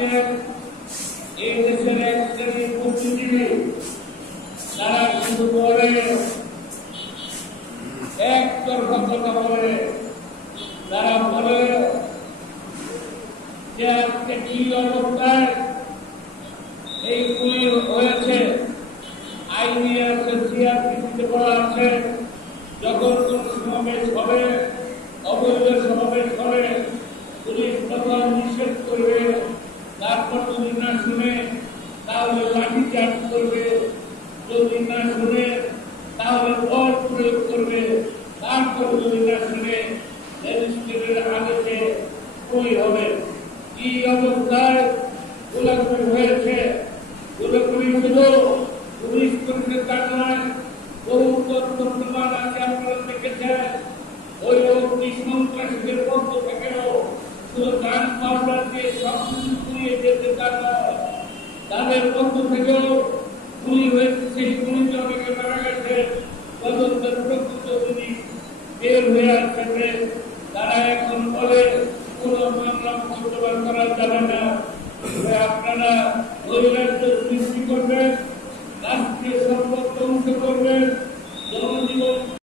আজকে এই দেশের এক শ্রেণীর বুদ্ধিজীবী তারা শুধু বলে একতরফা কথা বলে, তারা বলে যে আজকে কি অবস্থায় এই গুলি হয়েছে, আইনি আছে, সিআরপিসিতে বলা আছে যখন কোন সমাবেশ হবে, অবৈধ সমাবেশ হবে, পুলিশ তখন নিষেধ করবে, তারপর যদি না শুনে তাহলে লাঠিচার্জ করবে, যদি না শুনে তাহলে বল প্রয়োগ করবে, তারপর যদি না শুনে ম্যাজিস্ট্রেটের আদেশে বই হবে। কি অবস্থায় গোলাগুলি হয়েছে, গোলাগুলি শুধু পুলিশ করেছে তার নয়, বহু তথ্য প্রমাণ আছে, আপনারা দেখেছেন। ওই অগ্নি সন্ত্রাসীদের পক্ষ থেকেও শুধু গান পাউডার দিয়ে সবকিছু পুড়িয়ে যেতে তার নয়, তাদের পক্ষ থেকেও গুলি হয়েছে, সেই গুলিতে অনেকে মারা গেছে। তদন্তের প্রকৃত জিনিস বের হয়ে আসছে, তারা এখন বলে কোন মামলা মোকদ্দমা করা যাবে না। আপনারা ওই রাজ্য সৃষ্টি করবেন, রাষ্ট্রীয় সম্পদ ধ্বংস করবেন,